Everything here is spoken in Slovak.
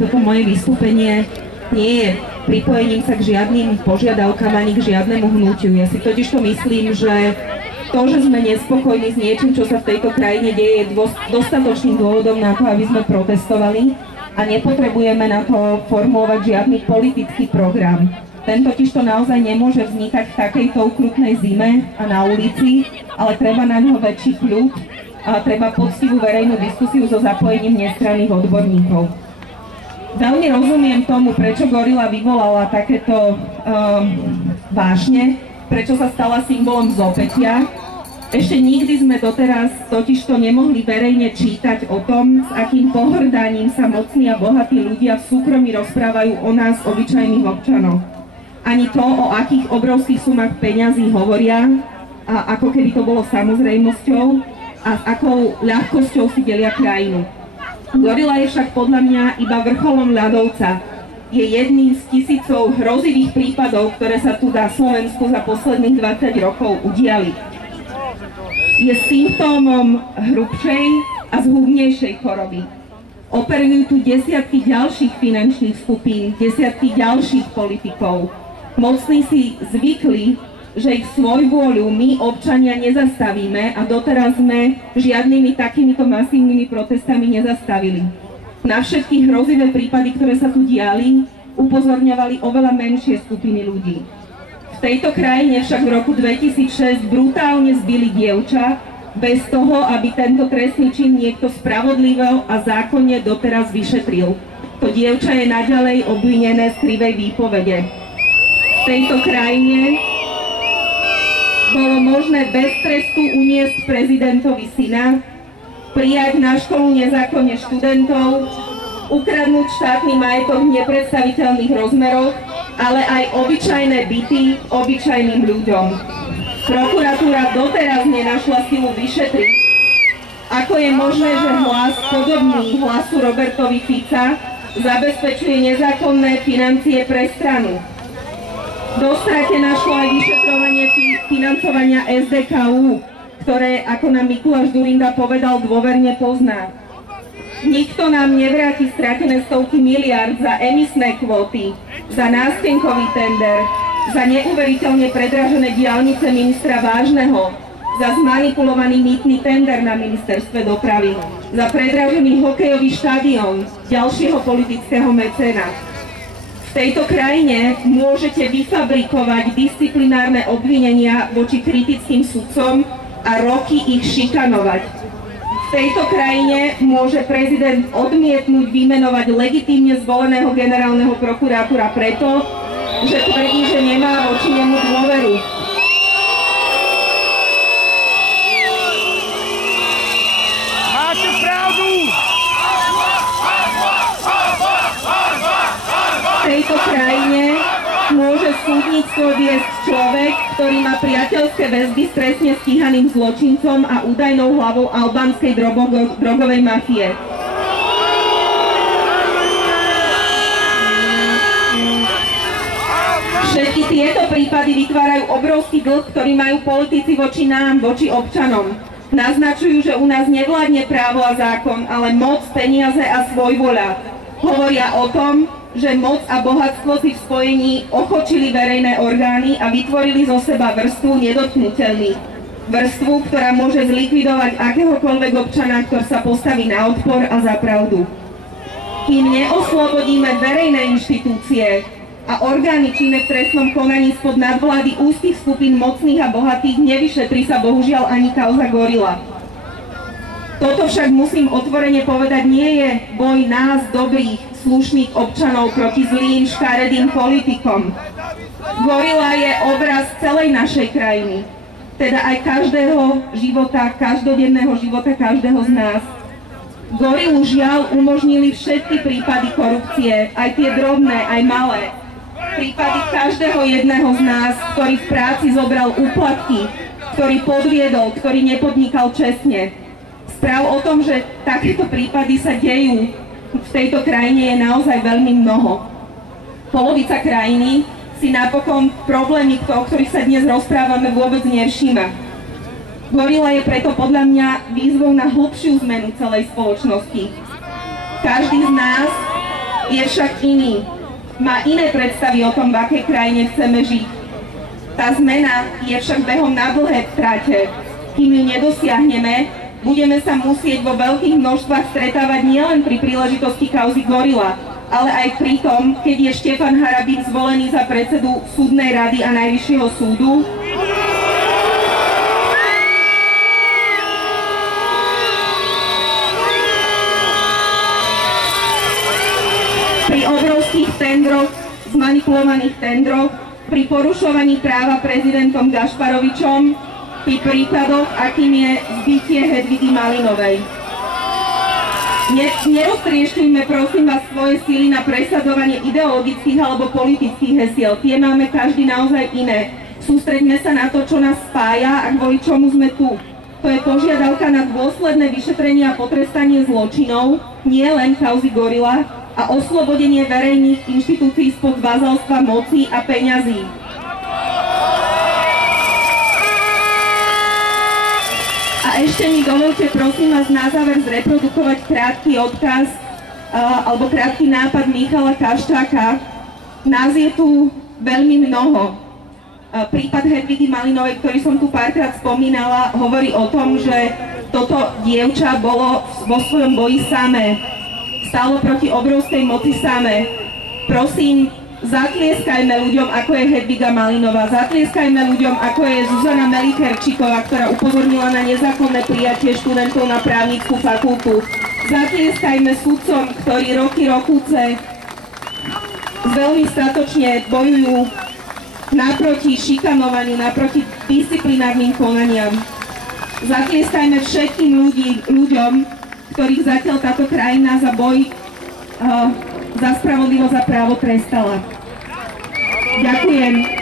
Toto moje vystúpenie nie je pripojením sa k žiadnym požiadavkám ani k žiadnemu hnutiu. Ja si totižto myslím, že to, že sme nespokojní s niečím, čo sa v tejto krajine deje, je dostatočným dôvodom na to, aby sme protestovali a nepotrebujeme na to formulovať žiadny politický program. Ten totižto naozaj nemôže vznikať v takejto ukrutnej zime a na ulici, ale treba na ňo väčší kľud a treba poctivú verejnú diskusiu so zapojením nestranných odborníkov. Veľmi rozumiem tomu, prečo Gorila vyvolala takéto vášne, prečo sa stala symbolom zopätia. Ešte nikdy sme doteraz totižto nemohli verejne čítať o tom, s akým pohrdaním sa mocní a bohatí ľudia v súkromí rozprávajú o nás, obyčajných občanov. Ani to, o akých obrovských sumách peňazí hovoria, a ako keby to bolo samozrejmosťou a s akou ľahkosťou si delia krajinu. Gorila je však podľa mňa iba vrcholom ľadovca. Je jedným z tisícov hrozivých prípadov, ktoré sa tu na Slovensku za posledných 20 rokov udiali. Je symptómom hrubšej a zhubnejšej choroby. Operujú tu desiatky ďalších finančných skupín, desiatky ďalších politikov. Mocní si zvykli, že ich svojvôľu my, občania, nezastavíme a doteraz sme žiadnymi takýmito masívnymi protestami nezastavili. Na všetky hrozivé prípady, ktoré sa tu diali, upozorňovali oveľa menšie skupiny ľudí. V tejto krajine však v roku 2006 brutálne zbili dievča, bez toho, aby tento trestný čin niekto spravodlivo a zákonne doteraz vyšetril. To dievča je naďalej obvinené z krivej výpovede. V tejto krajine bolo možné bez trestu uniesť prezidentovi syna, prijať na školu nezákonne študentov, ukradnúť štátny majetok v nepredstaviteľných rozmeroch, ale aj obyčajné byty obyčajným ľuďom. Prokuratúra doteraz nenašla silu vyšetriť, ako je možné, že hlas podobný hlasu Robertovi Fica zabezpečuje nezákonné financie pre stranu. Do strate našlo aj vyšetrovanie financovania SDKU, ktoré, ako nám Mikuláš Dzurinda povedal, dôverne pozná. Nikto nám nevráti stratené stovky miliárd za emisné kvóty, za nástenkový tender, za neuveriteľne predražené diaľnice ministra Vážneho, za zmanipulovaný mýtny tender na ministerstve dopravy, za predražený hokejový štadión ďalšieho politického mecéna. V tejto krajine môžete vyfabrikovať disciplinárne obvinenia voči kritickým sudcom a roky ich šikanovať. V tejto krajine môže prezident odmietnúť vymenovať legitímne zvoleného generálneho prokurátora preto, že tvrdí, že nemá voči nemu dôveru. Máte pravdu! V tejto krajine môže súdnictvo viesť človek, ktorý má priateľské väzby s trestne stíhaným zločincom a údajnou hlavou albánskej drogovej mafie. Všetky tieto prípady vytvárajú obrovský dlh, ktorý majú politici voči nám, voči občanom. Naznačujú, že u nás nevládne právo a zákon, ale moc, peniaze a svojvoľa. Hovoria o tom, že moc a bohatstvo si v spojení ochočili verejné orgány a vytvorili zo seba vrstvu nedotknuteľných. Vrstvu, ktorá môže zlikvidovať akéhokoľvek občana, ktorý sa postaví na odpor a za pravdu. Kým neoslobodíme verejné inštitúcie a orgány činné v trestnom konaní spod nadvlády úzkých skupín mocných a bohatých, nevyšetrí sa bohužiaľ ani kauza Gorila. Toto však musím otvorene povedať, nie je boj nás, dobrých, slušných občanov proti zlým, škaredým politikom. Gorila je obraz celej našej krajiny, teda aj každého života, každodenného života každého z nás. Gorilu žiaľ umožnili všetky prípady korupcie, aj tie drobné, aj malé. Prípady každého jedného z nás, ktorý v práci zobral úplatky, ktorý podviedol, ktorý nepodnikal čestne. Správ o tom, že takéto prípady sa dejú v tejto krajine, je naozaj veľmi mnoho. Polovica krajiny si napokon problémy, o ktorých sa dnes rozprávame, vôbec nevšíma. Gorila je preto podľa mňa výzvou na hlbšiu zmenu celej spoločnosti. Každý z nás je však iný. Má iné predstavy o tom, v akej krajine chceme žiť. Tá zmena je však behom na dlhé trate. Kým ju nedosiahneme, budeme sa musieť vo veľkých množstvách stretávať nielen pri príležitosti kauzy Gorila, ale aj pri tom, keď je Štefan Harabín zvolený za predsedu súdnej rady a Najvyššieho súdu. Pri obrovských tendroch, zmanipulovaných tendroch, pri porušovaní práva prezidentom Gašparovičom, pri prípadoch, akým je zbitie Hedvigy Malinovej. Neroztriešťujme, prosím vás, svoje síly na presadzovanie ideologických alebo politických hesiel. Tie máme každý naozaj iné. Sústreďme sa na to, čo nás spája a kvôli čomu sme tu. To je požiadavka na dôsledné vyšetrenie a potrestanie zločinov, nie len kauzy Gorila, a oslobodenie verejných inštitúcií spod vazalstva moci a peňazí. A ešte mi dovolte, prosím vás, na záver zreprodukovať krátky odkaz alebo krátky nápad Michala Kaščáka. Nás je tu veľmi mnoho. Prípad Hedvigy Malinovej, ktorý som tu párkrát spomínala, hovorí o tom, že toto dievča bolo vo svojom boji samé. Stálo proti obrovskej moci samé. Prosím, zatlieskajme ľuďom, ako je Hedviga Malinová, zatlieskajme ľuďom, ako je Zuzana Melikerčíková, ktorá upozornila na nezákonné prijatie študentov na právnickú fakultu. Zatlieskajme sudcom, ktorí rokúce veľmi statočne bojujú naproti šikanovaniu, naproti disciplinárnym konaniam. Zatlieskajme všetkým ľuďom, ktorých zatiaľ táto krajina za boj za spravodlivosť a právo trestala. Ďakujem.